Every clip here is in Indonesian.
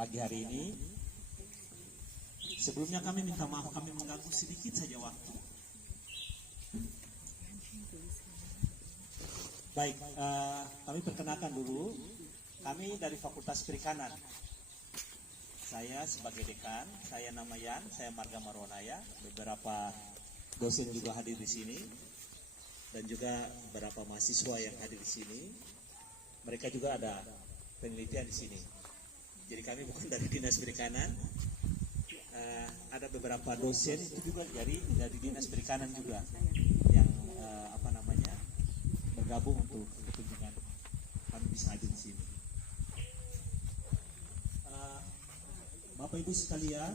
pagi hari ini. Sebelumnya kami minta maaf, kami mengganggu sedikit saja waktu. Baik, kami perkenalkan dulu. Kami dari Fakultas Perikanan. Saya sebagai dekan, saya nama Yan, saya Marga Marwanaya. Beberapa dosen juga hadir di sini, dan juga beberapa mahasiswa yang hadir di sini. Mereka juga ada penelitian di sini. Jadi kami bukan dari Dinas Perikanan. Ada beberapa dosen itu juga dari Dinas Perikanan juga yang bergabung untuk kepentingan kami bisa hadir di sini. Bapak Ibu sekalian,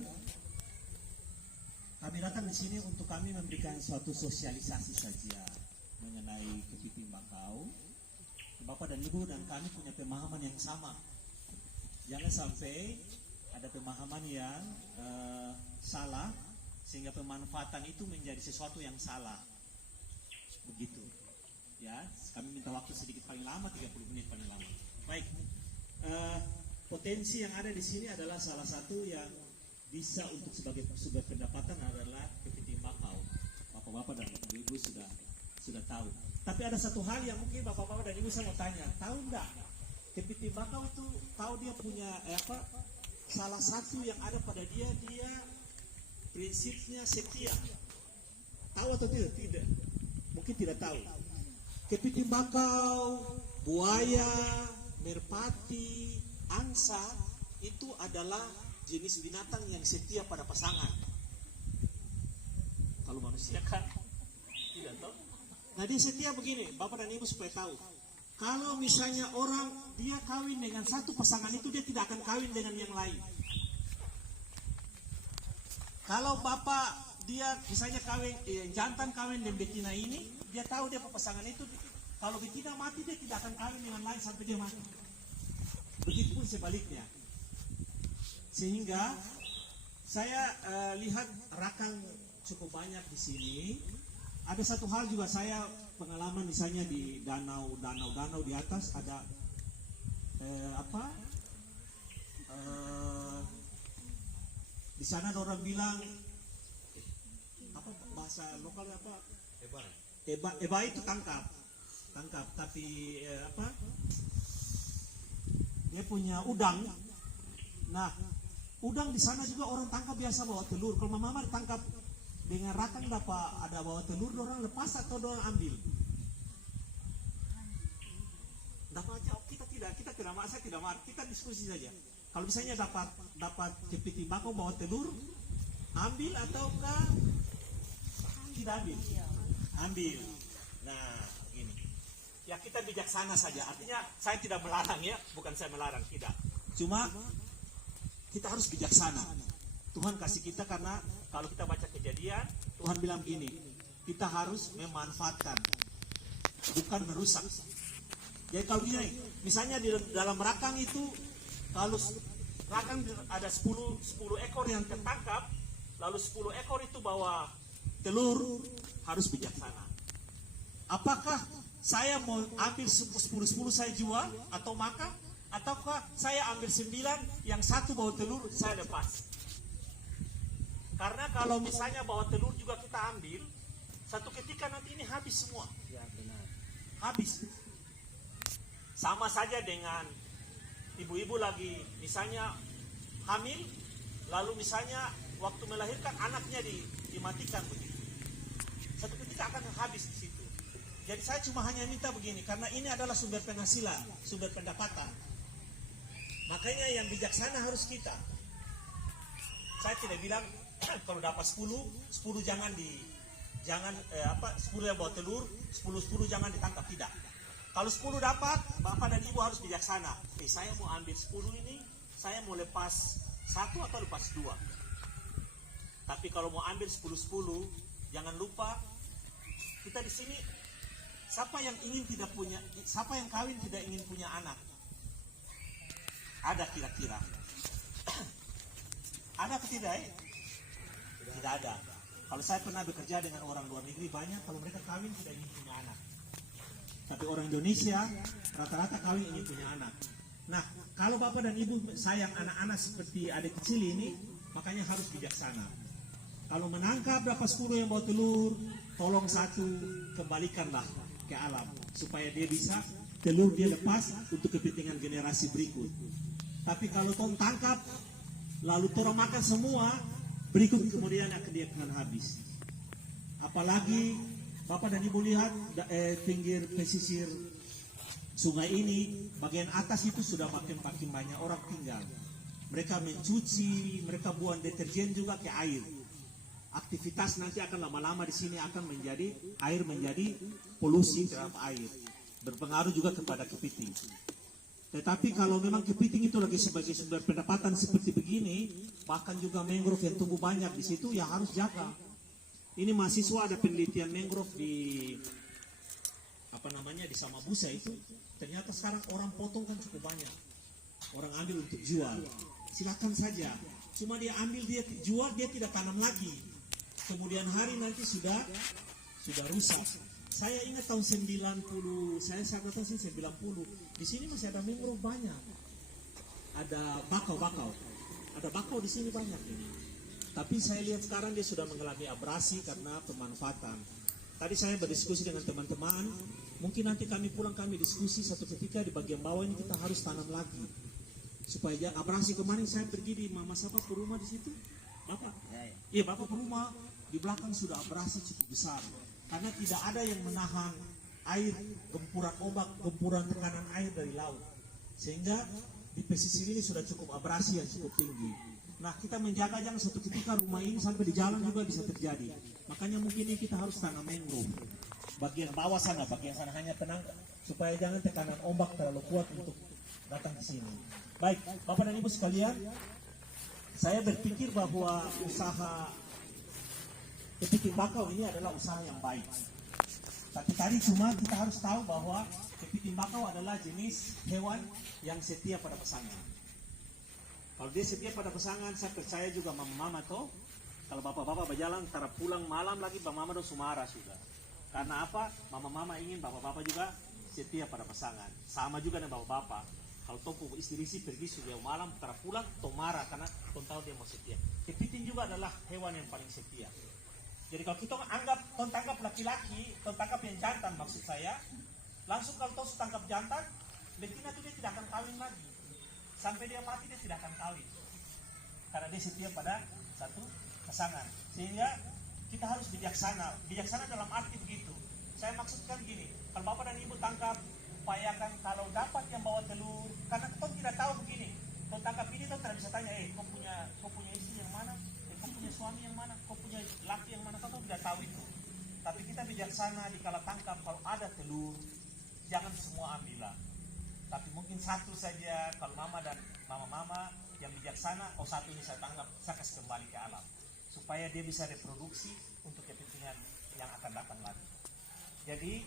kami datang di sini untuk kami memberikan suatu sosialisasi saja mengenai kepiting bakau. Bapak dan Ibu dan kami punya pemahaman yang sama. Jangan sampai ada pemahaman yang salah sehingga pemanfaatan itu menjadi sesuatu yang salah. Begitu. Ya, kami minta waktu sedikit paling lama 30 menit paling lama. Baik. Potensi yang ada di sini adalah salah satu yang bisa untuk sebagai sumber pendapatan adalah kepiting bakau. Bapak-bapak dan ibu-ibu sudah tahu. Tapi ada satu hal yang mungkin bapak-bapak dan ibu saya mau tanya, tahu enggak? Kepiting bakau itu tahu dia punya salah satu yang ada pada dia prinsipnya setia. Tahu atau tidak? Tidak. Mungkin tidak tahu. Kepiting bakau, buaya, merpati, angsa itu adalah jenis binatang yang setia pada pasangan. Kalau manusia kan tidak tahu. Nah dia setia begini, bapak dan ibu supaya tahu. Kalau misalnya orang dia kawin dengan satu pasangan itu dia tidak akan kawin dengan yang lain. Kalau bapak dia misalnya jantan kawin dengan betina ini, dia tahu dia pasangan itu kalau betina mati dia tidak akan kawin dengan lain sampai dia mati. Begitupun sebaliknya. Sehingga saya lihat rakang cukup banyak di sini. Ada satu hal juga saya pengalaman misalnya di danau di atas ada di sana ada orang bilang apa bahasa lokal apa? Eba itu tangkap tapi dia punya udang. Nah, udang di sana juga orang tangkap biasa bawa telur. Kalau mama tangkap dengan rakang ada bawa telur, orang lepas atau orang ambil? Dapat jawab kita tidak saya tidak marah, kita diskusi saja. Kalau misalnya dapat kepiting bakau bawa telur, ambil ataukah tidak ambil? Ambil. Nah, ini. Ya kita bijaksana saja. Artinya saya tidak melarang ya, bukan saya melarang, tidak. Cuma kita harus bijaksana. Tuhan kasih kita karena kalau kita baca Kejadian, Tuhan bilang gini, kita harus memanfaatkan, bukan merusak. Jadi kalau gini, misalnya di dalam rakang itu, kalau rakang ada 10 ekor yang tertangkap, lalu 10 ekor itu bawa telur, harus bijaksana. Apakah saya mau ambil 10 saya jual atau makan, ataukah saya ambil 9 yang satu bawa telur saya lepas? Karena kalau misalnya bawa telur juga kita ambil, satu ketika nanti ini habis semua. Ya benar. Habis. Sama saja dengan ibu-ibu lagi misalnya hamil, lalu misalnya waktu melahirkan anaknya dimatikan begitu. Satu ketika akan habis di situ. Jadi saya cuma hanya minta begini, karena ini adalah sumber penghasilan, sumber pendapatan. Makanya yang bijaksana harus kita. Saya tidak bilang kalau dapat 10 jangan 10 yang bawa telur, 10 jangan ditangkap, tidak. Kalau 10 dapat, bapak dan ibu harus bijaksana. Saya mau ambil 10 ini, saya mau lepas 1 atau lepas 2. Tapi kalau mau ambil 10, jangan lupa kita di sini siapa yang kawin tidak ingin punya anak? Ada kira-kira? Ada atau tidak? Tidak ada. Kalau saya pernah bekerja dengan orang luar negeri banyak, kalau mereka kawin tidak ingin punya anak. Tapi orang Indonesia rata-rata kawin ingin punya anak. Nah, Kalau Bapak dan Ibu sayang anak-anak seperti adik kecil ini, makanya harus bijaksana. Kalau menangkap berapa 10 yang bawa telur, tolong satu kembalikanlah ke alam supaya dia bisa telur dia lepas untuk kepentingan generasi berikut. Tapi kalau tong tangkap lalu torang makan semua, berikut kemudian akan dia akan habis. Apalagi Bapak dan Ibu lihat pinggir pesisir sungai ini, bagian atas itu sudah makin banyak orang tinggal. Mereka mencuci, mereka buang deterjen juga ke air. Aktivitas nanti akan lama-lama di sini akan menjadi air menjadi polusi terhadap air. Berpengaruh juga kepada kepiting. Tetapi kalau memang kepiting itu lagi sebagai sumber pendapatan seperti begini, bahkan juga mangrove yang tumbuh banyak di situ, ya harus jaga. Ini mahasiswa ada penelitian mangrove di di Samabusa itu, ternyata sekarang orang potong kan cukup banyak. Orang ambil untuk jual. Silakan saja. Cuma dia ambil, dia jual, dia tidak tanam lagi. Kemudian hari nanti sudah rusak. Saya ingat tahun 90, saya datang sini 90. Di sini masih ada mangrove banyak. Ada bakau. Ada bakau di sini banyak ini. Tapi saya lihat sekarang dia sudah mengalami abrasi karena pemanfaatan. Tadi saya berdiskusi dengan teman-teman, mungkin nanti kami pulang kami diskusi satu ketika di bagian bawah ini kita harus tanam lagi. Supaya abrasi. Kemarin saya pergi di Mama Sapa ke rumah di situ. Bapak? Iya, Bapak ke rumah. Di belakang sudah abrasi cukup besar. Karena tidak ada yang menahan air, gempuran ombak, gempuran tekanan air dari laut. Sehingga di pesisir ini sudah cukup abrasi yang cukup tinggi. Nah, kita menjaga jangan satu ketika rumah ini sampai di jalan juga bisa terjadi. Makanya mungkin ini kita harus tanam mangrove. Bagian bawah sana, bagian sana hanya tenang supaya jangan tekanan ombak terlalu kuat untuk datang ke sini. Baik, Bapak dan Ibu sekalian, saya berpikir bahwa usaha kepiting bakau ini adalah usaha yang baik. Tapi tadi cuma kita harus tahu bahwa kepiting bakau adalah jenis hewan yang setia pada pasangan. Kalau dia setia pada pasangan, saya percaya juga mama toh. Kalau bapak-bapak berjalan, antara pulang malam lagi, mama do sumara sudah. Karena apa? Mama ingin bapak-bapak juga setia pada pasangan. Sama juga dengan bapak-bapak. Kalau toh istri pergi sudah malam, antara pulang, toh marah karena toh tahu dia mau setia. Kepiting juga adalah hewan yang paling setia. Jadi kalau kita tangkap laki-laki, tangkap yang jantan maksud saya, langsung kalau toh tangkap jantan, betina itu dia tidak akan kawin lagi. Sampai dia mati dia tidak akan kawin. Karena dia setia pada satu pasangan. Sehingga kita harus bijaksana. Bijaksana dalam arti begitu. Saya maksudkan gini, kalau Bapak dan Ibu tangkap, upayakan kalau dapat yang bawa telur, karena kita tidak tahu begini. Kalau tangkap ini kita tidak bisa tanya, kau punya istri yang mana? Kau punya suami yang mana? Kau punya laki yang mana? Kau tidak tahu itu. Tapi kita bijaksana di kala tangkap, kalau ada telur, jangan semua ambillah. Tapi mungkin satu saja, kalau mama yang bijaksana, satu ini saya tangkap, saya kasih kembali ke alam. Supaya dia bisa reproduksi untuk kepentingan yang akan datang lagi. Jadi,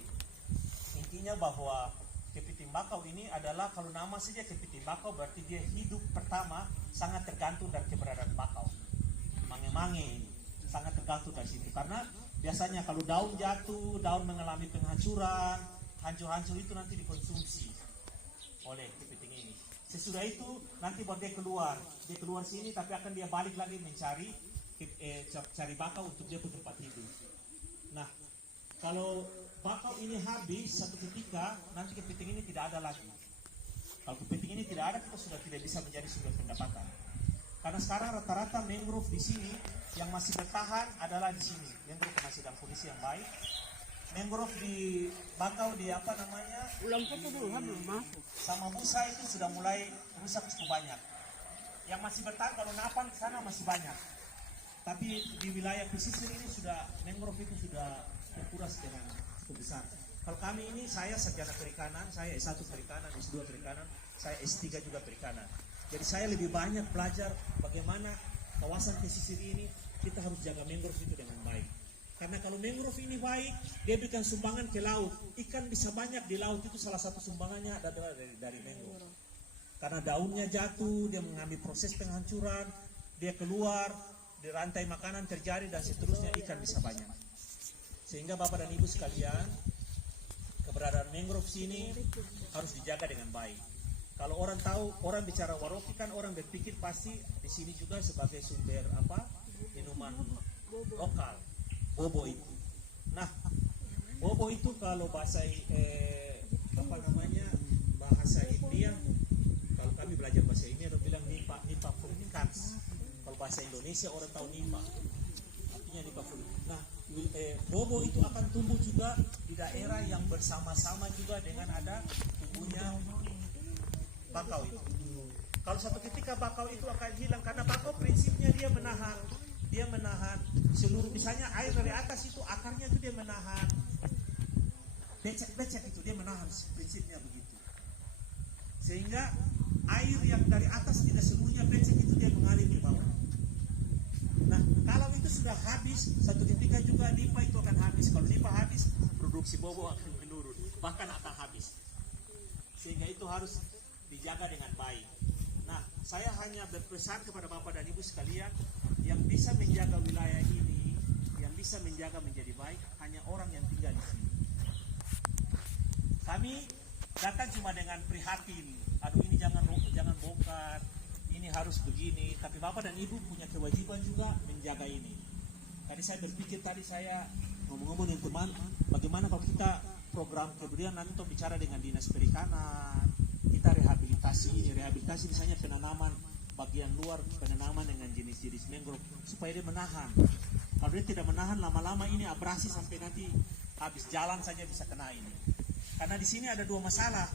intinya bahwa kepiting bakau ini adalah, kalau nama saja kepiting bakau, berarti dia hidup pertama sangat tergantung dari keberadaan bakau. Mange-mange ini, sangat tergantung dari situ. Karena biasanya kalau daun jatuh, daun mengalami penghancuran, hancur-hancur itu nanti dikonsumsi oleh kepiting ini. Sesudah itu nanti buat dia keluar sini, tapi akan dia balik lagi mencari cari bakau untuk dia tempat hidup. Nah, kalau bakau ini habis satu ketika, nanti kepiting ini tidak ada lagi. Kalau kepiting ini tidak ada, kita sudah tidak bisa menjadi sumber pendapatan. Karena sekarang rata-rata mangrove di sini yang masih bertahan adalah di sini. Mangrove masih dalam kondisi yang baik. Mangrove di bakau di ulang kata dulu kan belum masuk. Samabusa itu sudah mulai rusak cukup banyak. Yang masih bertahan kalau Napan ke sana masih banyak. Tapi di wilayah pesisir ini sudah mangrove itu sudah terkuras dengan cukup besar. Kalau kami ini, saya sarjana perikanan, saya S1 perikanan, S2 perikanan, saya S3 juga perikanan. Jadi saya lebih banyak belajar bagaimana kawasan pesisir ini kita harus jaga mangrove itu dengan baik. Karena kalau mangrove ini baik, dia berikan sumbangan ke laut. Ikan bisa banyak di laut, itu salah satu sumbangannya adalah dari mangrove. Karena daunnya jatuh, dia mengambil proses penghancuran, dia keluar, di rantai makanan terjadi dan seterusnya, ikan bisa banyak. Sehingga Bapak dan Ibu sekalian, keberadaan mangrove sini harus dijaga dengan baik. Kalau orang tahu, orang bicara Waropi kan orang berpikir pasti di sini juga sebagai sumber minuman lokal, bobo itu. Nah, bobo itu kalau bahasa bahasa India, kalau kami belajar bahasa India orang bilang nipa frucans. Kalau bahasa Indonesia orang tahu nipa, artinya nipa frucans. Nah, bobo itu akan tumbuh juga di daerah yang bersama-sama juga dengan ada tumbuhnya bakau itu. Kalau satu ketika bakau itu akan hilang, karena bakau prinsipnya dia menahan seluruh, misalnya air dari atas itu akarnya itu dia menahan becek-becek itu, dia menahan, prinsipnya begitu. Sehingga air yang dari atas tidak seluruhnya becek itu dia mengalir di bawah. Nah, kalau itu sudah habis, satu ketika juga nipa itu akan habis. Kalau nipa habis, produksi bobo akan menurun, bahkan akan habis. Sehingga itu harus dijaga dengan baik. Nah, saya hanya berpesan kepada Bapak dan Ibu sekalian, yang bisa menjaga wilayah ini, yang bisa menjaga menjadi baik, hanya orang yang tinggal di sini. Kami datang cuma dengan prihatin, aduh ini jangan bongkar, ini harus begini. Tapi Bapak dan Ibu punya kewajiban juga menjaga ini. Tadi saya ngomong-ngomong dengan teman, bagaimana kalau kita program kemudian nanti untuk bicara dengan dinas perikanan, kita rehabilitasi misalnya penanaman bagian luar, penanaman dengan jenis-jenis mangrove supaya dia menahan. Kalau dia tidak menahan, lama-lama ini abrasi sampai nanti habis jalan saja bisa kena ini. Karena di sini ada dua masalah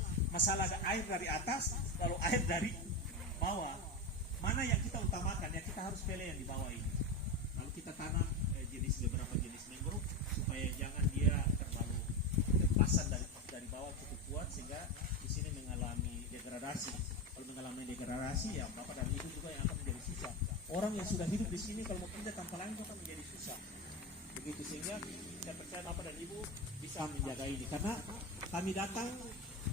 air dari atas, lalu air dari bawah. Mana yang kita utamakan? Ya kita harus pilih yang di bawah ini. Lalu kita tanam beberapa jenis mangrove supaya jangan dia terlalu terpasan dari bawah cukup kuat sehingga di sini mengalami degradasi. Kalau mengalami degradasi, ya Bapak dan Ibu juga yang akan menjadi susah. Orang yang sudah hidup di sini kalau mau pindah tanpa lain itu akan menjadi susah. Begitu, sehingga saya percaya Bapak dan Ibu bisa menjaga ini. Karena kami datang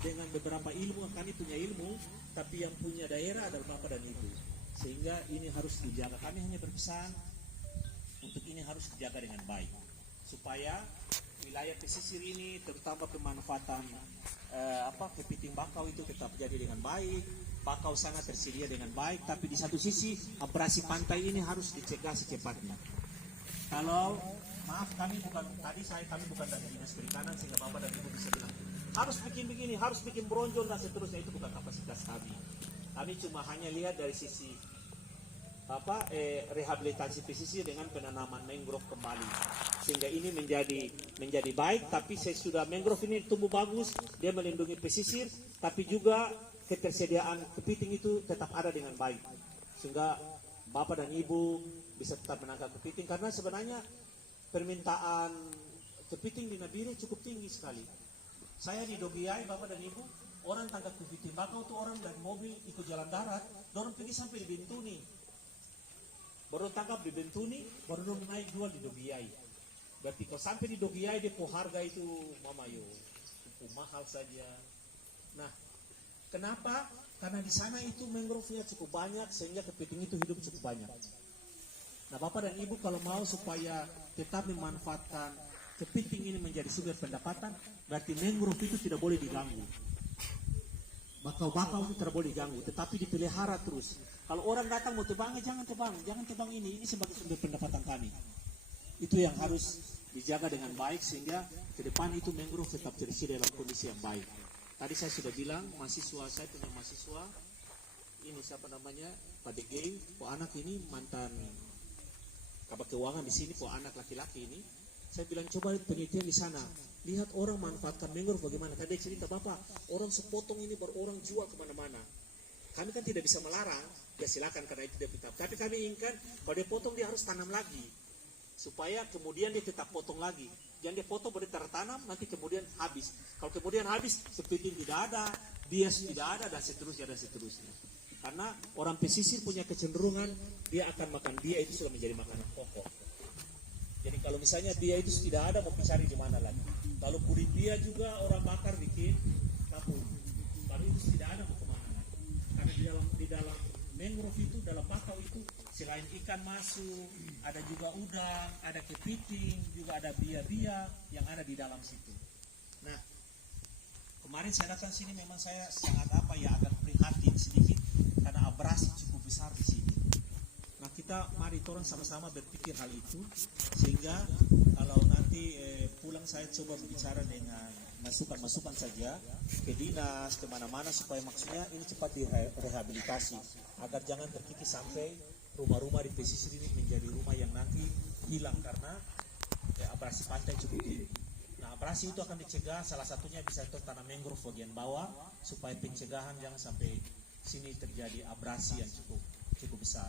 dengan beberapa ilmu, kami punya ilmu, tapi yang punya daerah adalah Bapak dan Ibu. Sehingga ini harus dijaga. Kami hanya berpesan untuk ini harus dijaga dengan baik supaya wilayah pesisir ini, terutama pemanfaatan kepiting bakau itu tetap jadi dengan baik. Bakau sana tersedia dengan baik, tapi di satu sisi abrasi pantai ini harus dicegah secepatnya. Kalau maaf kami bukan dari dinas perikanan sehingga Bapak dan Ibu bisa bilang harus bikin begini, harus bikin bronjol dan seterusnya, itu bukan kapasitas kami. Kami cuma hanya lihat dari sisi rehabilitasi pesisir dengan penanaman mangrove kembali sehingga ini menjadi baik. Tapi sesudah mangrove ini tumbuh bagus, dia melindungi pesisir, tapi juga ketersediaan kepiting itu tetap ada dengan baik sehingga Bapak dan Ibu bisa tetap menangkap kepiting. Karena sebenarnya permintaan kepiting di Nabire cukup tinggi sekali. Saya di Dogiai, Bapak dan Ibu, orang tangkap kepiting bakau tuh orang dari mobil ikut jalan darat, dorong pergi sampai di Bintuni. Baru tangkap di Bintuni, baru dong naik jual di Dogiai. Berarti kalau sampai di Dogiai dia harga itu mahal saja. Nah, kenapa? Karena di sana itu mangrove-nya cukup banyak sehingga kepiting itu hidup cukup banyak. Nah, Bapak dan Ibu kalau mau supaya tetap memanfaatkan kepiting ini menjadi sumber pendapatan, berarti mangrove itu tidak boleh diganggu. Bakau-bakau itu tidak boleh diganggu, tetapi dipelihara terus. Kalau orang datang mau tebang, jangan tebang ini sebagai sumber pendapatan kami. Itu yang harus dijaga dengan baik sehingga ke depan itu mangrove tetap tersedia dalam kondisi yang baik. Tadi saya sudah bilang, saya punya mahasiswa, ini siapa namanya, Pak Degei, Pak anak ini mantan Kabak Keuangan di sini, Pak anak laki-laki ini. Saya bilang coba penelitian di sana, lihat orang manfaatkan mangrove bagaimana. Tadi cerita Bapak, orang sepotong ini baru orang jual kemana-mana. Kami kan tidak bisa melarang, ya silakan karena itu dia tetap. Tapi kami inginkan kalau dia potong dia harus tanam lagi, supaya kemudian dia tetap potong lagi. Jangan dia potong baru tertanam, nanti kemudian habis. Kalau kemudian habis, kepiting tidak ada, bias tidak ada, dan seterusnya. Karena orang pesisir punya kecenderungan dia akan makan bia itu sudah menjadi makanan pokok. Jadi kalau misalnya bia itu tidak ada, mau cari di mana lagi. Kalau kulit bia juga orang bakar bikin kapur. Kalau itu tidak ada, mau kemana lagi. Karena di dalam mangrove itu, dalam bakau itu, selain ikan masuk, ada juga udang, ada kepiting, juga ada bia-bia yang ada di dalam situ. Nah, kemarin saya datang sini memang saya sangat agak prihatin sedikit karena abrasi cukup besar di sini. Nah kita mari orang sama-sama berpikir hal itu sehingga kalau nanti pulang saya coba berbicara dengan masukan-masukan saja ke dinas kemana-mana supaya maksudnya ini cepat direhabilitasi agar jangan terkikis sampai rumah-rumah di pesisir ini menjadi rumah yang nanti hilang karena abrasi pantai cukup tinggi. Nah abrasi itu akan dicegah salah satunya bisa itu tanam mangrove bagian bawah supaya pencegahan jangan sampai sini terjadi abrasi yang cukup besar.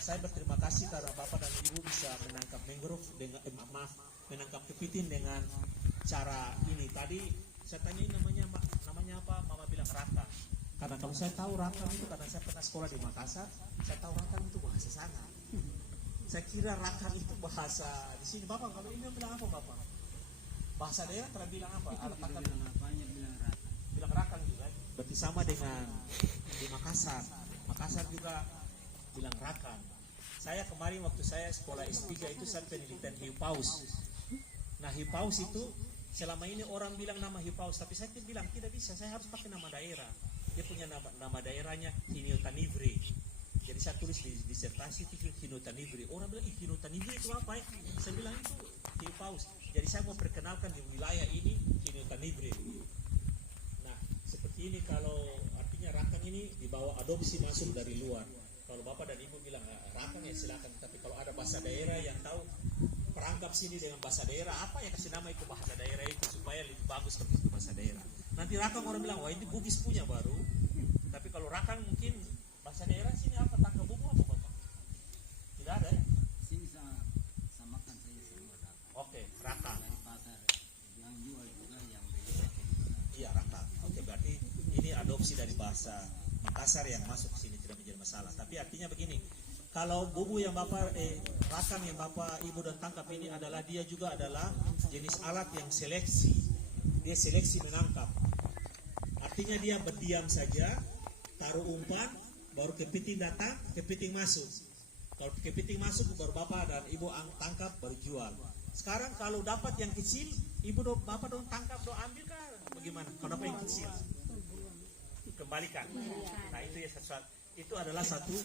Saya berterima kasih karena Bapak dan Ibu bisa menangkap mangrove dengan menangkap kepiting dengan cara ini. Tadi saya tanya namanya apa? Mama bilang rakang. Karena kalau saya tahu rakang itu karena saya pernah sekolah di Makassar, saya tahu rakang itu bahasa sana. Saya kira rakang itu bahasa di sini. Bapak kalau ini bilang apa Bapak? Bahasa daerah telah bilang apa? Bilang rakang juga. Berarti sama dengan di Makassar. Makassar juga bilang rakang. Saya kemarin waktu saya sekolah S3 itu saya penelitian hiu paus. Nah hiu paus itu selama ini orang bilang nama hiu paus, tapi saya bilang tidak bisa, saya harus pakai nama daerah. Dia punya nama daerahnya Hiniotanivre. Jadi saya tulis di disertasi itu Hiniotanivre. Orang bilang Hiniotanivre itu apa ya? Saya bilang itu hiu paus. Jadi saya mau perkenalkan di wilayah ini Hiniotanivre. Nah seperti ini kalau artinya rakang ini dibawa adopsi masuk dari luar. Kalau Bapak dan Ibu bilang rakang ya silakan. Tapi kalau ada bahasa daerah yang tahu perangkap sini dengan bahasa daerah, apa ya kasih nama itu bahasa daerah itu supaya lebih bagus kalau itu bahasa daerah. Nanti rakang orang bilang wah ini Bugis punya baru. Tapi kalau rakang mungkin bahasa daerah sini apa tangkap bubu apa Bapak? Tidak ada ya? Sini samakan saya semua rakang. Oke, rakang. Dari pasar yang jual juga yang beli. Iya rakang. Oke berarti ini adopsi dari bahasa Makassar yang masuk ke sini tidak menjadi masalah. Tapi artinya begini, kalau bubu yang Bapak rakam yang Bapak Ibu dan tangkap ini adalah dia juga adalah jenis alat yang seleksi. Dia seleksi menangkap. Artinya dia berdiam saja, taruh umpan, baru kepiting datang, kepiting masuk. Kalau kepiting masuk baru Bapak dan Ibu tangkap baru jual. Sekarang kalau dapat yang kecil, Bapak dong tangkap dong ambil kan? Bagaimana? Kalau dapat yang kecil kembalikan. Nah itu ya itu adalah satu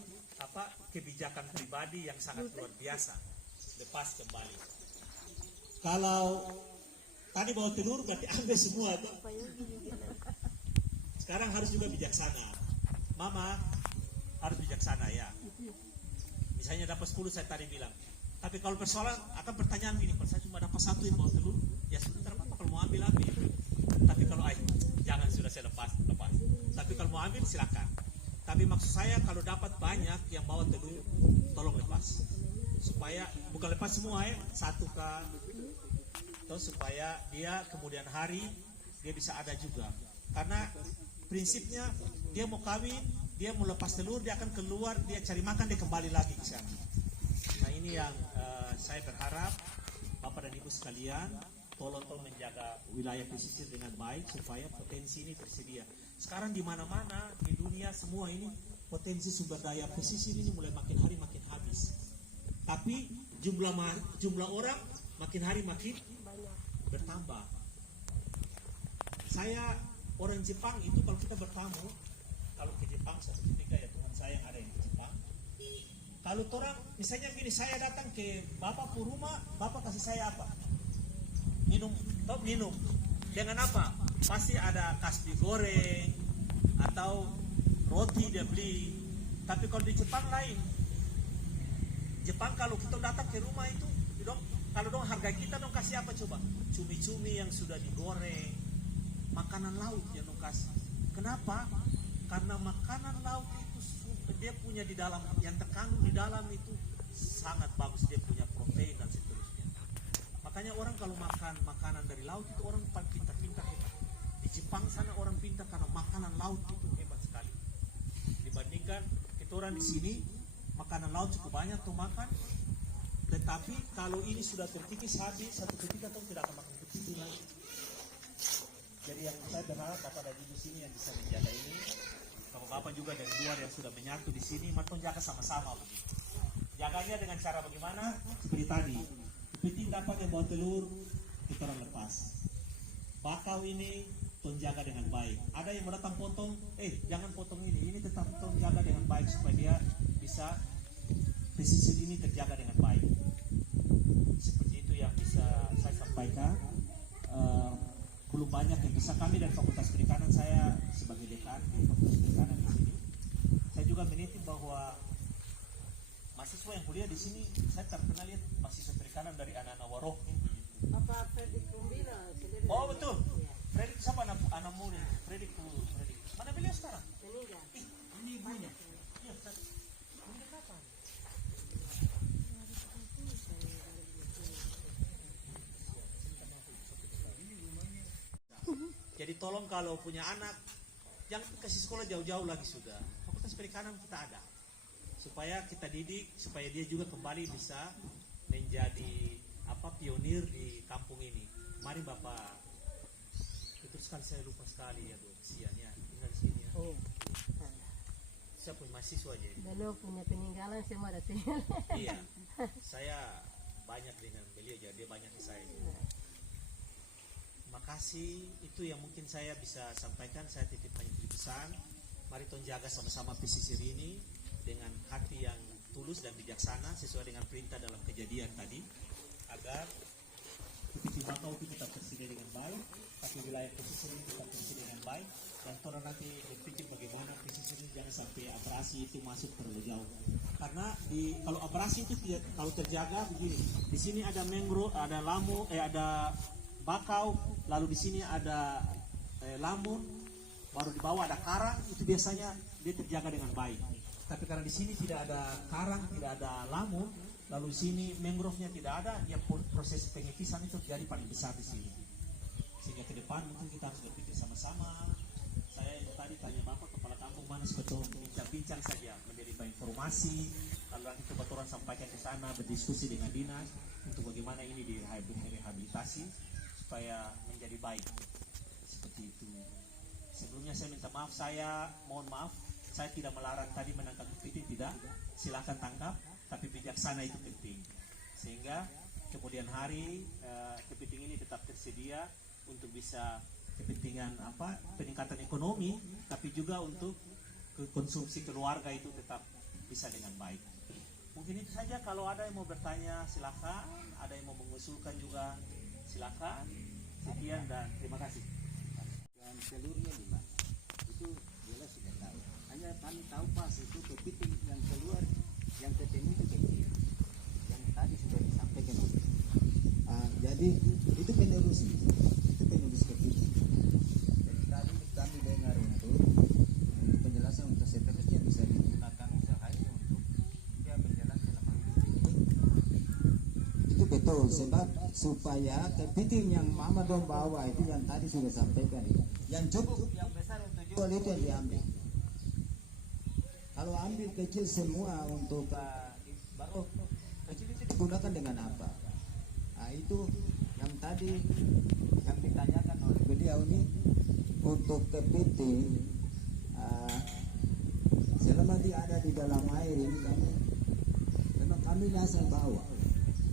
kebijakan pribadi yang sangat luar biasa. Lepas kembali. Kalau tadi bawa telur berarti ambil semua tuh. Sekarang harus juga bijaksana. Mama harus bijaksana ya. Misalnya dapat 10 saya tadi bilang. Tapi kalau persoalan akan pertanyaan gini, kalau saya cuma dapat 1 yang bawa telur, ya sebentar apa kalau mau ambil. Tapi kalau jangan sudah saya lepas. Tapi kalau mau ambil silakan. Tapi maksud saya kalau dapat banyak yang bawa telur, tolong lepas. Supaya bukan lepas semua ya, 1 kah. Terus supaya dia kemudian hari dia bisa ada juga. Karena prinsipnya dia mau kawin, dia mau lepas telur, dia akan keluar, dia cari makan, dia kembali lagi ke sana. Nah ini yang saya berharap Bapak dan Ibu sekalian tolong menjaga wilayah pesisir dengan baik supaya potensi ini tersedia. Sekarang di mana-mana di dunia semua ini potensi sumber daya pesisir ini mulai makin hari makin habis. Tapi jumlah orang makin hari makin bertambah. Saya orang Jepang itu kalau kita bertamu, kalau ke Jepang satu ketika ya Tuhan saya yang ada yang ke Jepang. Kalau orang misalnya gini, saya datang ke Bapak ke rumah, Bapak kasih saya apa? Minum. Dengan apa? Pasti ada kasbi goreng atau roti dia beli. Tapi kalau di Jepang lain. Jepang kalau kita datang ke rumah itu, kalau dong harga kita dong kasih apa coba? Cumi-cumi yang sudah digoreng, makanan laut yang dong kasih. Kenapa? Karena makanan laut itu dia punya di dalam, yang terkandung di dalam itu sangat bagus, dia punya protein dan seterusnya. Makanya orang kalau makan makanan dari laut itu orang pintar-pintar hebat. Di Jepang sana orang pintar karena makanan laut itu hebat sekali. Dibandingkan kita orang di sini makanan laut cukup banyak tuh makan, tetapi kalau ini sudah terkikis habis satu ketika tuh tidak akan makan kepiting lagi. Jadi yang saya berharap Bapak dan Ibu sini yang bisa menjaga ini, kalau Bapak juga dari luar yang sudah menyatu di sini, matong jaga sama-sama begitu. Jaganya dengan cara bagaimana? Seperti tadi. Kepiting dapat yang bawa telur, kita orang lepas. Bakau ini, tong jaga dengan baik. Ada yang mau datang potong, jangan potong ini tetap tong jaga dengan baik supaya dia bisa pesisir ini terjaga dengan baik. Seperti itu yang bisa saya sampaikan. Belum banyak yang bisa kami dari Fakultas Perikanan, saya sebagai dekan di Fakultas Perikanan di sini. Saya juga menitip bahwa mahasiswa yang kuliah di sini, saya terkenal lihat mahasiswa perikanan dari anak-anak Waroh. Apa Freddy Kumbira sendiri? Oh betul. Ya. Fredrik siapa anak muda? Fredrik. Mana beliau sekarang? Meninggal. Ini ibunya. Iya, ini kapan? Jadi tolong kalau punya anak, jangan kasih sekolah jauh-jauh lagi sudah. Fakultas Perikanan kita ada. Supaya kita didik, supaya dia juga kembali bisa menjadi pionir di kampung ini. Mari Bapak. Terus kan saya lupa sekali ya Bu, kesian ya. Tinggal di sini ya. Oh. Saya punya mahasiswa aja. Beliau punya peninggalan semua ada tinggal. Iya. Saya banyak dengan beliau, jadi dia banyak ke saya. Makasih, itu yang mungkin saya bisa sampaikan. Saya titip hanya pesan. Mari tong jaga sama-sama pesisir ini dengan hati yang tulus dan bijaksana sesuai dengan perintah dalam kejadian tadi, agar Kepiti Bakau itu tetap tersedia dengan baik, tapi wilayah pesisir ini tetap tersedia dengan baik, dan tolong nanti berpikir bagaimana pesisir ini jangan sampai abrasi itu masuk terlalu jauh. Karena kalau abrasi itu kalau terjaga begini, di sini ada mangrove, ada ada bakau, lalu di sini ada lamun, baru di bawah ada karang, itu biasanya dia terjaga dengan baik. Tapi karena di sini tidak ada karang, tidak ada lamun, lalu di sini mangrove-nya tidak ada, ya proses pengekisan itu terjadi paling besar di sini. Sehingga ke depan mungkin kita harus berpikir sama-sama. Saya tadi tanya Bapak kepala kampung mana sebetulnya bincang-bincang saja, menerima informasi, lalu nanti coba turun sampaikan ke sana, berdiskusi dengan dinas untuk bagaimana ini direhabilitasi supaya menjadi baik. Seperti itu. Sebelumnya saya minta maaf, mohon maaf, saya tidak melarang tadi menangkap kepiting, tidak, silakan tangkap, tapi bijaksana itu penting. Sehingga kemudian hari kepiting ini tetap tersedia untuk bisa kepentingan peningkatan ekonomi, tapi juga untuk konsumsi keluarga itu tetap bisa dengan baik. Mungkin itu saja. Kalau ada yang mau bertanya silakan, ada yang mau mengusulkan juga silakan. Sekian dan terima kasih. Dan telurnya di mana? Itu jelas sudah tahu. Hanya kami tahu pas itu kepiting yang keluar, yang ketemu itu kecil. Yang tadi sudah disampaikan. Jadi itu penerus kepiting. Jadi tadi kami dengar itu penjelasan untuk seterusnya bisa digunakan sehari untuk dia berjalan selama hidup. Itu betul, sebab supaya kepiting yang mama dong bawa itu yang tadi sudah sampaikan itu, yang cukup yang besar untuk jual itu yang diambil. Kalau ambil kecil semua untuk baru kecil itu digunakan dengan apa? Nah itu yang tadi yang ditanyakan oleh beliau ini untuk kepiting. Selama dia ada di dalam air ini memang kami langsung bawa.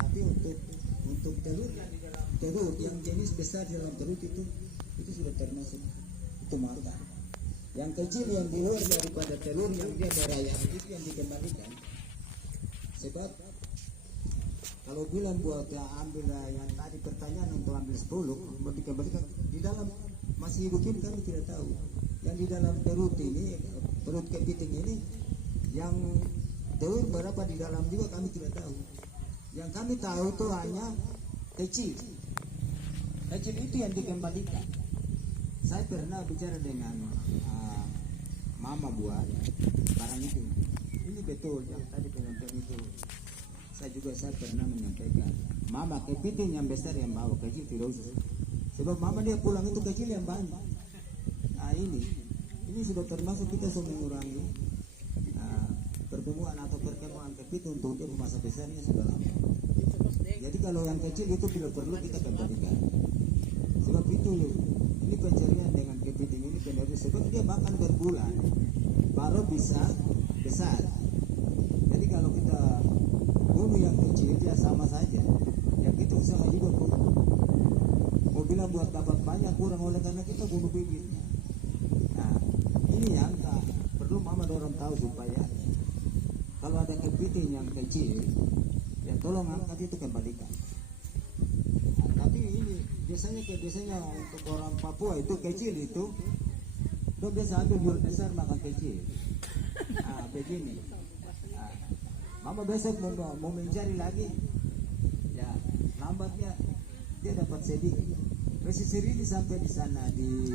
Tapi untuk telur yang di dalam telur yang jenis besar di dalam telur itu sudah termasuk itu makan. Yang kecil yang di luar daripada telur yang dia berayap itu yang dikembalikan. Sebab kalau bilang buat ambil yang tadi pertanyaan untuk ambil 10 mau dikembalikan di dalam masih hidup ini kami tidak tahu. Yang di dalam perut kepiting ini yang telur berapa di dalam juga kami tidak tahu. Yang kami tahu itu hanya kecil itu yang dikembalikan. Saya pernah bicara dengan mama buat barang itu. Ini betul yang tadi penonton itu. Saya pernah menyampaikan, mama kepiting yang besar yang bawa, kecil tidak usah. Sebab mama dia pulang itu kecil yang banyak. Nah ini sudah termasuk kita sudah mengurangi pertemuan atau pertemuan kepiting untuk dia masa besarnya sudah lama. Jadi kalau yang kecil itu tidak perlu kita kembalikan. Sebab itu ini pencarian dengan kepiting ini penerus. Sebab dia makan berbulan baru bisa besar. Jadi kalau kita bunuh yang kecil dia sama saja. Yang itu usaha juga mau bilang buat dapat banyak kurang oleh karena kita bunuh bibitnya. Nah, ini yang perlu mama dorong tahu supaya kalau ada kepiting yang kecil, ya tolong angkat itu kembalikan. Nah, tapi ini biasanya untuk orang Papua itu kecil itu, dia biasa ambil jual besar makan kecil. Nah, begini. Nah, mama besok mau mencari lagi, ya lambatnya dia dapat sedikit. Pesisir ini sampai di sana di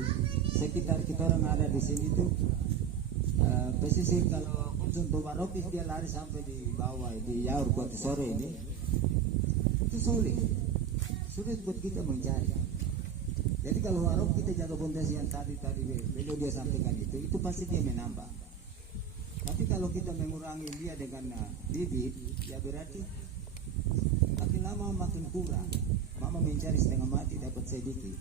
sekitar kita orang ada di sini tuh pesisir kalau untuk Marokis dia lari sampai di bawah di Yaur buat sore ini itu sulit buat kita mencari. Jadi kalau Marok kita jaga fondasi yang tadi beliau dia sampaikan itu pasti dia menambah. Tapi kalau kita mengurangi dia dengan bibit, ya berarti makin lama makin kurang. Mama mencari setengah mati dapat sedikit.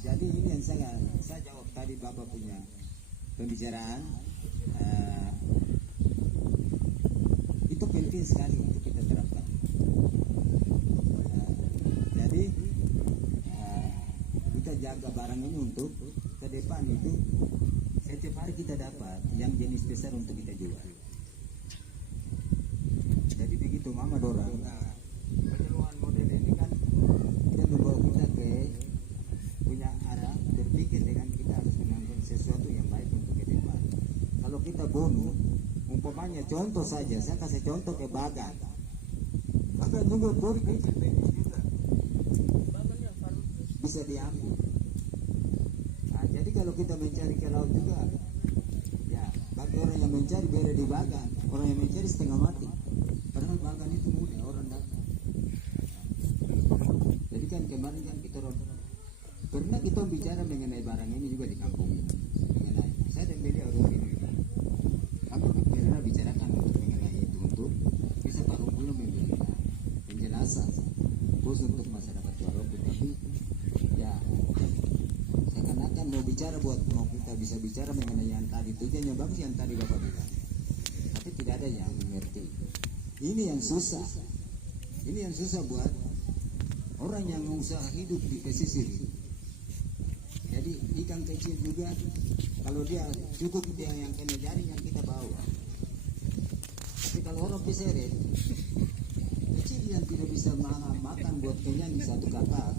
Jadi ini yang saya jawab tadi Bapak punya pembicaraan. Itu penting sekali untuk kita terapkan. Jadi kita jaga barang ini untuk ke depan itu setiap hari kita dapat yang jenis besar untuk kita jual. Jadi begitu Mama dorang. Penyeluruhan model ini kan dia membawa kita ke punya arah berpikir dengan kita harus mengambil sesuatu yang baik untuk ke depan. Kalau kita bunuh, umpamanya contoh saja, saya kasih contoh ke Bagan juga bori kecil juga bisa diambil. Nah, jadi kalau kita mencari ke laut juga, ya bagi orang yang mencari beda di Bagan, orang yang mencari setengah mati. Padahal Bagan itu mudah orang datang. Jadi kan kemarin kan kita pernah kita bicara mengenai barang ini juga di kampung ini. Mengenai saya dan beliau orang ini kami pernah bicarakan mengenai itu untuk bisa baru belum memberikan penjelasan khusus untuk masyarakat Maroko. Tapi ya seakan-akan mau kita bisa bicara mengenai yang tadi tujuannya bagus yang tadi Bapak bilang, tapi tidak ada yang mengerti. Ini yang susah buat orang yang usaha hidup di pesisir. Jadi ikan kecil juga kalau dia cukup dia yang kena jaring yang kita bawa. Tapi kalau orang pesisir kecil yang tidak bisa makan buat kenyang di satu kakak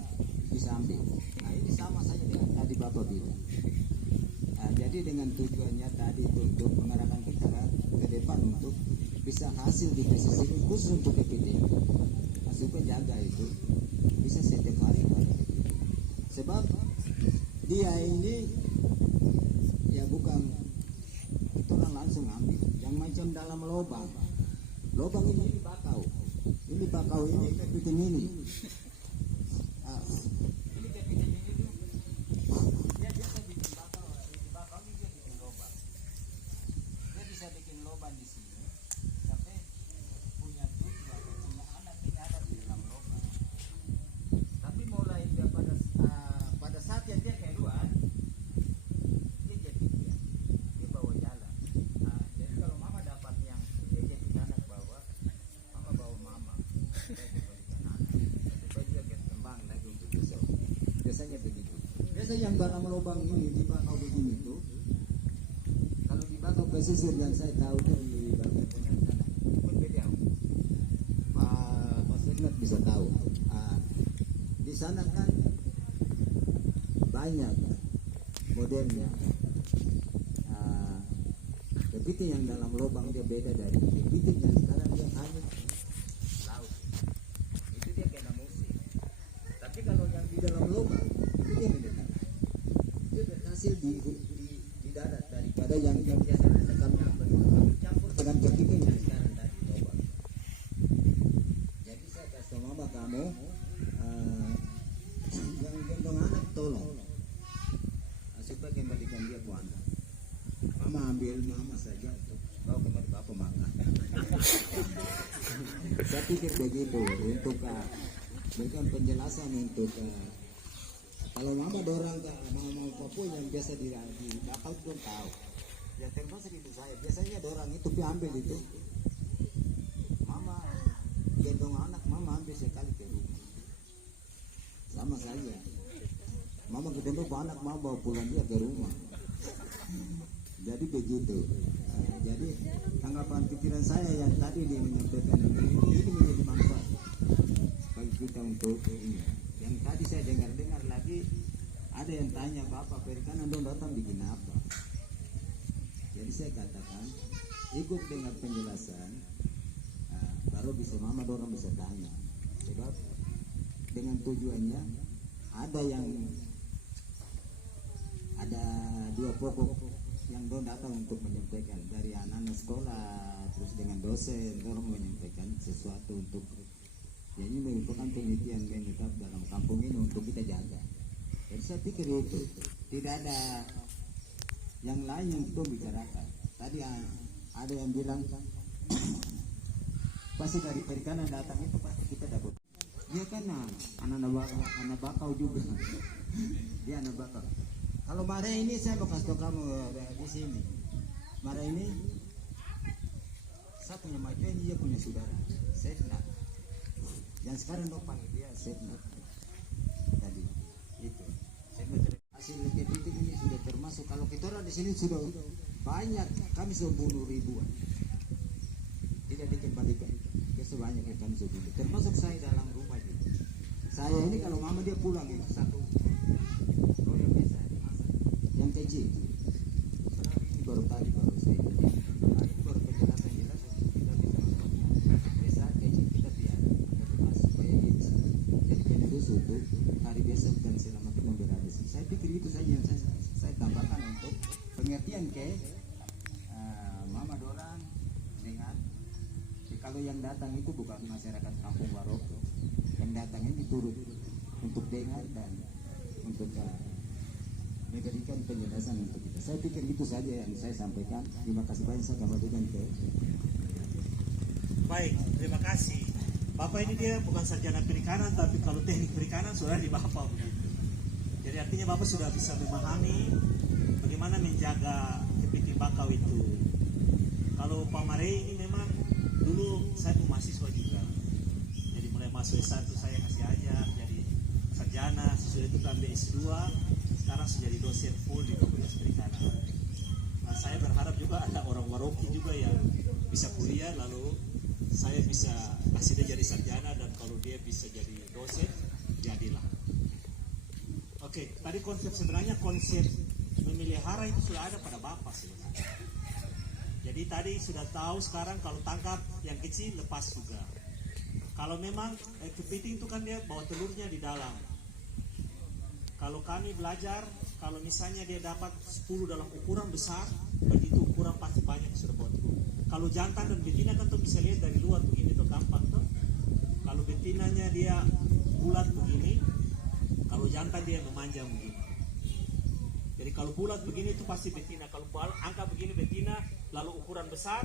bisa ambil. Nah ini sama saja dengan tadi Bapak bilang. Nah, jadi dengan tujuannya tadi itu untuk mengarahkan kita ke depan untuk bisa hasil di pesisir khusus untuk kepiting. Nah, supaya jaga itu bisa setiap hari. Sebab dia ini ya bukan itu orang langsung ambil yang macam dalam lubang ini bakau ini kepiting ini ini kepiting ini dia biasa bikin bakau ini dia bikin lubang, dia bisa bikin lubang di sini sampai punya cucu atau punya anak ini ada di dalam lubang. Tapi mulai dia pada saat yang dia keluar dia jadi dia bawa jalan. Nah, jadi kalau mama dapat yang dia jadi anak bawa mama saya berikan anak supaya dia berkembang lagi untuk besok. Biasanya begitu. Biasanya yang dalam lubang ini di bakau begini itu kalau di bakau pesisir yang saya tahu itu di bagian tengah sana pun beliau Pak Seknet bisa tahu. Di sana kan banyak modelnya. Kepiting yang dalam lubang dia beda dari kepiting yang sekarang dia hanya laut. Itu dia kena musim. Tapi kalau yang di dalam lubang itu dia mendekat. Dia berhasil di darat daripada yang biasa tekan campur dengan kepiting yang sekarang dari lubang. Jadi saya kasih mama kamu yang gendong anak tolong supaya kembalikan dia ke anda. Mama ambil mama saja bawa kembali bapak makan. Saya pikir begitu untuk berikan penjelasan untuk kalau mama dorang ke mama Papua yang biasa di bakal belum tahu. Ya termasuk itu saya biasanya dorang itu ambil itu. Mama gendong anak mama ambil sekali ke rumah. sama saja. Mama ketemu anak mau bawa pulang dia ke rumah. Jadi begitu. Jadi tanggapan pikiran saya yang tadi dia menyampaikan ini menjadi manfaat bagi kita untuk ini. Yang tadi saya dengar lagi ada yang tanya Bapak perikanan dong datang bikin apa? Jadi saya katakan ikut dengar penjelasan, baru bisa mama dorang bisa tanya. Sebab dengan tujuannya ada dua pokok yang dorang datang untuk menyampaikan dari anak-anak sekolah, terus dengan dosen dorang menyampaikan sesuatu untuk ya ini merupakan penelitian menetap dalam kampung ini untuk kita jaga. Jadi saya pikir itu tidak ada yang lain yang kita bicarakan. Tadi ada yang bilang pasti dari perikanan datang itu pasti kita dapat. Dia kan anak bakau juga. Dia anak bakau. Kalau Mare ini saya mau kasih tahu kamu di sini. Mare ini saya punya maju ini dia punya saudara. Setna. Yang sekarang dok panggil dia Setna. Tadi itu. Hasil kepiting ini sudah termasuk. Kalau kita orang di sini sudah banyak, kami sudah bunuh ribuan. Tidak dikembalikan. Dia sebanyak yang kami sudah bunuh. Termasuk saya dalam rumah juga. Saya ini kalau mama dia pulang itu satu royal biasa masak. Yang kecil. Ini baru tadi baru saya. Ini baru penjelasan jelas kita bisa melakukan. Biasa kecil kita biar ada bebas supaya gitu. Jadi penerus untuk hari besok dan selamat memberani. Saya pikir itu saja yang saya tambahkan untuk pengertian ke mama dorang dengan kalau yang datang itu bukan masyarakat kampung Warok, yang datang ini turut untuk dengar dan untuk memberikan penjelasan untuk kita. Saya pikir itu saja yang saya sampaikan. Terima kasih banyak, saya kembalikan ke. Baik, terima kasih. Bapak ini dia bukan sarjana perikanan, tapi kalau teknik perikanan sudah di Bapak begitu. Jadi artinya Bapak sudah bisa memahami bagaimana menjaga kepiting bakau itu. Kalau Pak Mare ini memang dulu saya mahasiswa juga. Jadi mulai masuk S1 saya kasih ajar, jadi sarjana, sesudah itu ambil S2, sekarang sudah jadi dosen full di Fakultas Perikanan. Nah, saya berharap juga ada orang Waroki juga yang bisa kuliah, lalu saya bisa kasih dia jadi sarjana, dan kalau dia bisa jadi dosen, jadilah. Oke, tadi sebenarnya konsep memelihara itu sudah ada pada Bapak sebenarnya. Jadi tadi sudah tahu sekarang kalau tangkap yang kecil lepas juga. Kalau memang kepiting itu kan dia bawa telurnya di dalam. Kalau kami belajar, kalau misalnya dia dapat 10 dalam ukuran besar, berarti itu ukuran pasti banyak yang sudah bawa telur. Kalau jantan dan betina kan tuh bisa lihat dari luar begini tuh gampang tuh. Kalau betinanya dia bulat begini, kalau jantan dia memanjang begini. Jadi kalau bulat begini itu pasti betina. Kalau angka begini betina, lalu ukuran besar.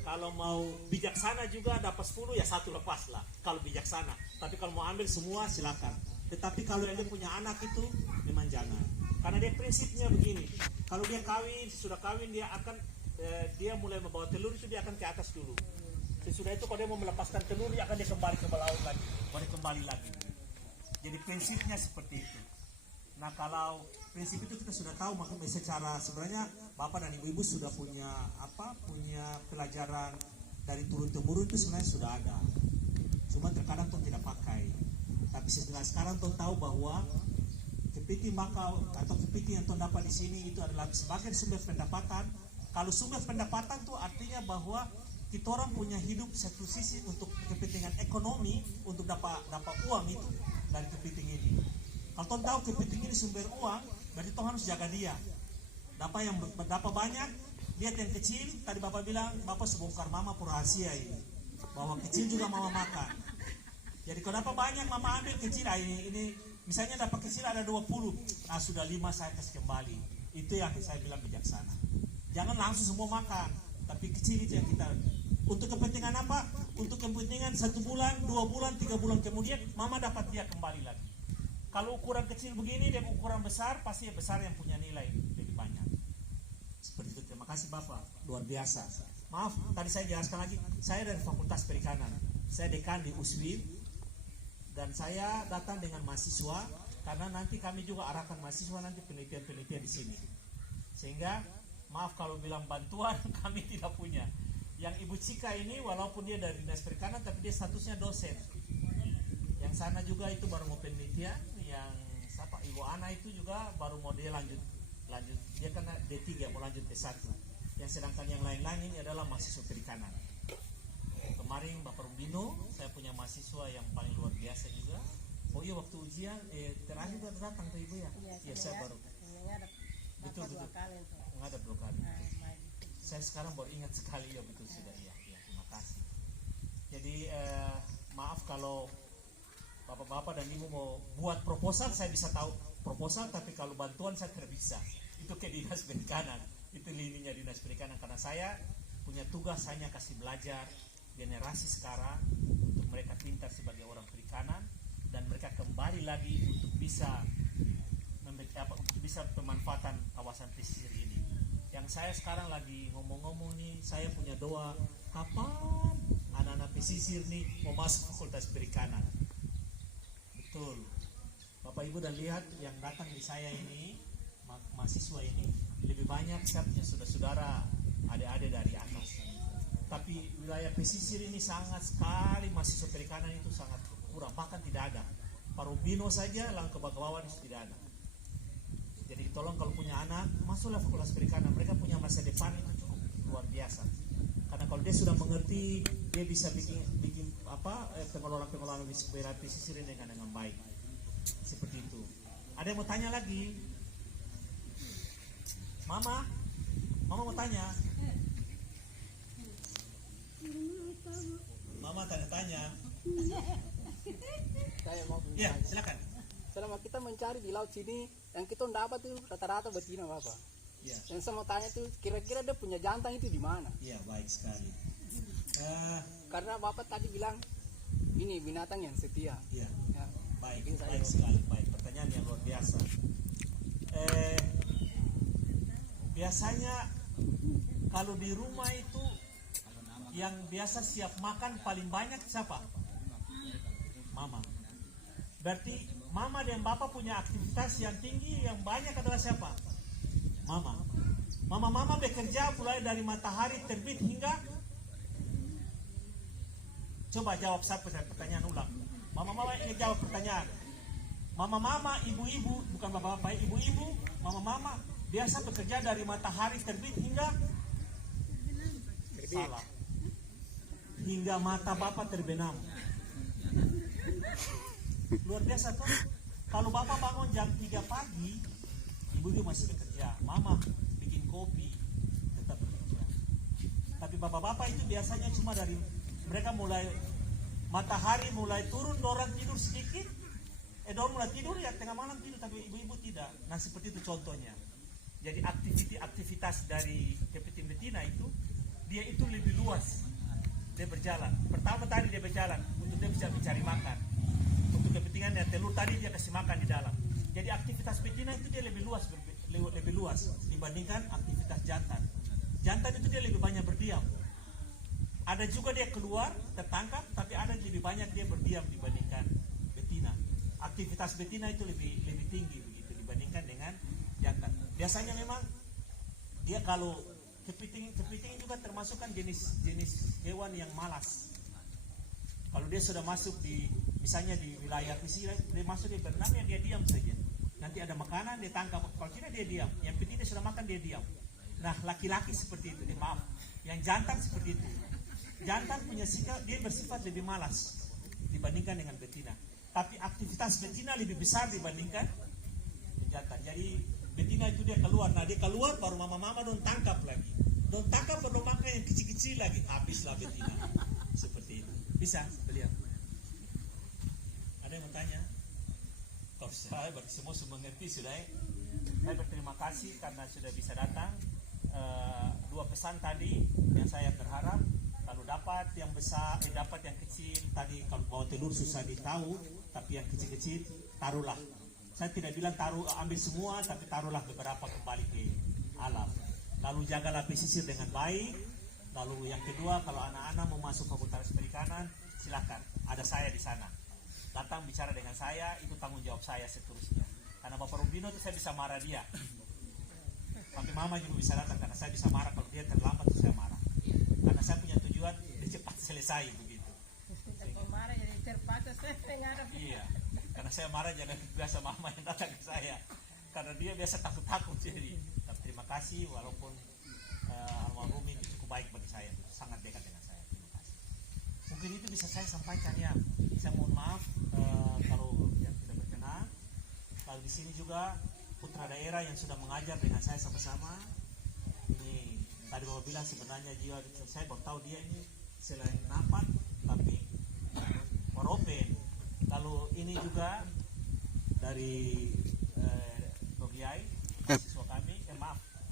Kalau mau bijaksana juga dapat 10 ya satu lepas lah. Kalau bijaksana. Tapi kalau mau ambil semua silakan. Tetapi kalau yang dia punya anak itu memang jangan. Karena dia prinsipnya begini. Kalau dia kawin, sudah kawin dia akan dia mulai membawa telur itu dia akan ke atas dulu. Sesudah itu kalau dia mau melepaskan telur dia akan dia kembali ke laut lagi, baru kembali lagi. Jadi prinsipnya seperti itu. Nah kalau prinsip itu kita sudah tahu, maka secara sebenarnya Bapak dan Ibu-Ibu sudah punya pelajaran dari turun temurun itu sebenarnya sudah ada. Cuma terkadang tuh tidak pakai. Tapi setelah sekarang tuh tahu bahwa kepiting bakau atau kepiting yang tuh dapat di sini itu adalah sebagai sumber pendapatan. Kalau sumber pendapatan tuh artinya bahwa kita orang punya hidup satu sisi untuk kepentingan ekonomi, untuk dapat uang itu dari kepiting ini. Kalau tuh tahu kepiting ini sumber uang, berarti tuh harus jaga dia. Dapat banyak, lihat yang kecil. Tadi Bapak bilang, Bapak sebongkar mama pur rahasia ini, bahwa kecil juga mama makan. Jadi kalau dapat banyak, mama ambil kecil. Ini misalnya dapat kecil ada 20, sudah 5 saya kasih kembali. Itu yang saya bilang bijaksana. Jangan langsung semua makan, tapi kecil itu yang kita. Untuk kepentingan apa? Untuk kepentingan 1 bulan, 2 bulan, 3 bulan kemudian, mama dapat dia kembali lagi. Kalau ukuran kecil begini dan ukuran besar, pasti besar yang punya nilai lebih banyak. Seperti itu. Terima kasih Bapak, luar biasa. Maaf, tadi saya jelaskan lagi. Saya dari Fakultas Perikanan. Saya dekan di USWI. Dan saya datang dengan mahasiswa karena nanti kami juga arahkan mahasiswa nanti penelitian-penelitian di sini. Sehingga maaf kalau bilang bantuan kami tidak punya. Yang Ibu Cika ini walaupun dia dari Dinas Perikanan tapi dia statusnya dosen. Yang sana juga itu baru mau penelitian, yang siapa Ibu Ana itu juga baru mau dia lanjut dia kan D3 mau lanjut D1. Yang sedangkan yang lain-lain ini adalah mahasiswa perikanan. Kemarin Bapak Rumbino, saya punya mahasiswa yang paling luar biasa juga. Oh iya waktu ujian terakhir baru datang ke Ibu ya? Iya saya baru. Betul. Menghadap 2 kali. Saya sekarang baru ingat sekali ya betul sudah ya. Terima kasih. Jadi maaf kalau Bapak-bapak dan Ibu mau buat proposal, saya bisa tahu proposal, tapi kalau bantuan saya tidak bisa. Itu ke Dinas Perikanan. Itu lininya Dinas Perikanan karena saya punya tugas hanya kasih belajar generasi sekarang untuk mereka pintar sebagai orang perikanan dan mereka kembali lagi untuk bisa pemanfaatan kawasan pesisir ini. Yang saya sekarang lagi ngomong-ngomong nih, saya punya doa kapan anak-anak pesisir nih mau masuk fakultas perikanan. Betul. Bapak Ibu dan lihat yang datang di saya ini mahasiswa ini lebih banyak saya punya saudara-saudara adik-adik dari atas. Tapi wilayah pesisir ini sangat sekali mahasiswa perikanan itu sangat kurang, bahkan tidak ada. Pak Rubino saja langkah ke bawah tidak ada. Jadi tolong kalau punya anak masuklah fakultas perikanan, mereka punya masa depan itu cukup luar biasa. Karena kalau dia sudah mengerti, dia bisa bikin pengelolaan wilayah pesisir ini dengan baik. Seperti itu. Ada yang mau tanya lagi? Mama mau tanya. Mama tanya. Saya mau Ya, silakan. selama kita mencari di laut sini yang kita dapat tuh rata-rata betina Bapak. Ya. Yang saya mau tanya tuh kira-kira dia punya jantan itu di mana? Iya, baik sekali. Karena Bapak tadi bilang ini binatang yang setia. Iya, Ya. baik Mungkin saya- sekali. Baik, pertanyaan yang luar biasa. Biasanya kalau di rumah itu yang biasa siap makan paling banyak siapa? Mama. Berarti Mama dan Bapak punya aktivitas yang tinggi yang banyak adalah siapa? Mama. Mama bekerja mulai dari matahari terbit hingga. Coba jawab satu pertanyaan ulang. Mama ingin jawab pertanyaan. Mama, ibu-ibu, bukan bapak-bapak, ibu-ibu, mama biasa bekerja dari matahari terbit hingga salah. Hingga mata bapak terbenam. Luar biasa tuh. Kalau bapak bangun jam 3 pagi, ibu masih bekerja. Mama bikin kopi, tetap bekerja. Tapi bapak-bapak itu biasanya cuma dari mereka mulai matahari mulai turun, dorang tidur sedikit. Dorang mulai tidur ya tengah malam tidur, tapi ibu-ibu tidak. Nah seperti itu contohnya. Jadi aktivitas dari kepiting betina itu dia itu lebih luas. Dia berjalan. Pertama tadi dia berjalan untuk dia bisa mencari makan. Untuk kepentingan yang telur tadi dia kasih makan di dalam. Jadi aktivitas betina itu dia lebih luas dibandingkan aktivitas jantan. Jantan itu dia lebih banyak berdiam. Ada juga dia keluar tertangkap, tapi ada lebih banyak dia berdiam dibandingkan betina. Aktivitas betina itu lebih tinggi begitu dibandingkan dengan jantan. Biasanya memang dia kalau kepiting juga termasuk kan jenis hewan yang malas. Kalau dia sudah masuk misalnya di wilayah pesisir, dia masuk di berenang ya dia diam saja. Nanti ada makanan dia tangkap, kalau tidak dia diam. Yang penting dia sudah makan dia diam. Nah laki-laki seperti itu, yang jantan seperti itu. Jantan punya sikap dia bersifat lebih malas dibandingkan dengan betina. Tapi aktivitas betina lebih besar dibandingkan jantan. Jadi betina itu dia keluar. Nah dia keluar baru mama dong tangkap lagi. Dong tangkap baru makan yang kecil-kecil lagi. Habislah betina. Seperti itu. Bisa beliau. Ada yang mau tanya? Kalau saya berarti semua mengerti sudah. Saya berterima kasih karena sudah bisa datang. 2 pesan tadi yang saya berharap kalau dapat yang besar, dapat yang kecil tadi kalau bawa telur susah ditahu, tapi yang kecil-kecil taruhlah. Saya tidak bilang ambil semua, tapi taruhlah beberapa kembali ke alam. Lalu jagalah pesisir dengan baik. Lalu yang kedua, kalau anak-anak mau masuk fakultas perikanan, silakan. Ada saya di sana. datang bicara dengan saya, itu tanggung jawab saya seterusnya. Karena Bapak Rubino itu saya bisa marah dia. Tapi Mama juga bisa datang karena saya bisa marah kalau dia terlambat saya marah. Karena saya punya tujuan dia cepat selesai begitu. Marah jadi terpaksa saya ngarep. Iya, karena saya marah jangan biasa Mama yang datang ke saya. Karena dia biasa takut-takut jadi. Tapi terima kasih walaupun almarhum itu cukup baik bagi saya, sangat dekat dengan saya. Terima kasih. Mungkin itu bisa saya sampaikan ya. Saya mohon maaf kalau yang tidak berkenan. Lalu di sini juga putra daerah yang sudah mengajar dengan saya sama-sama. Ini tadi Bapak bilang sebenarnya dia, saya baru tahu dia ini selain napat tapi waropen. Lalu ini juga dari Dogiai, siswa kami,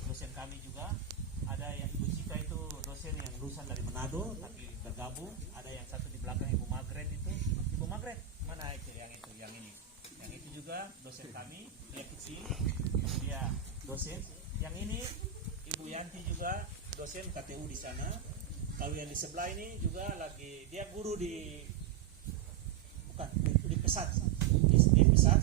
dosen kami juga. Ada yang Ibu Cika itu dosen yang lulusan dari Manado tapi bergabung. Ada yang satu di belakang Ibu Margaret itu. Ibu Margaret mana itu yang ini. Yang itu juga dosen kami, dia kecil, dia dosen. Yang ini Ibu Yanti juga dosen KTU di sana. Kalau yang di sebelah ini juga lagi dia guru di Pesat, SD Pesat.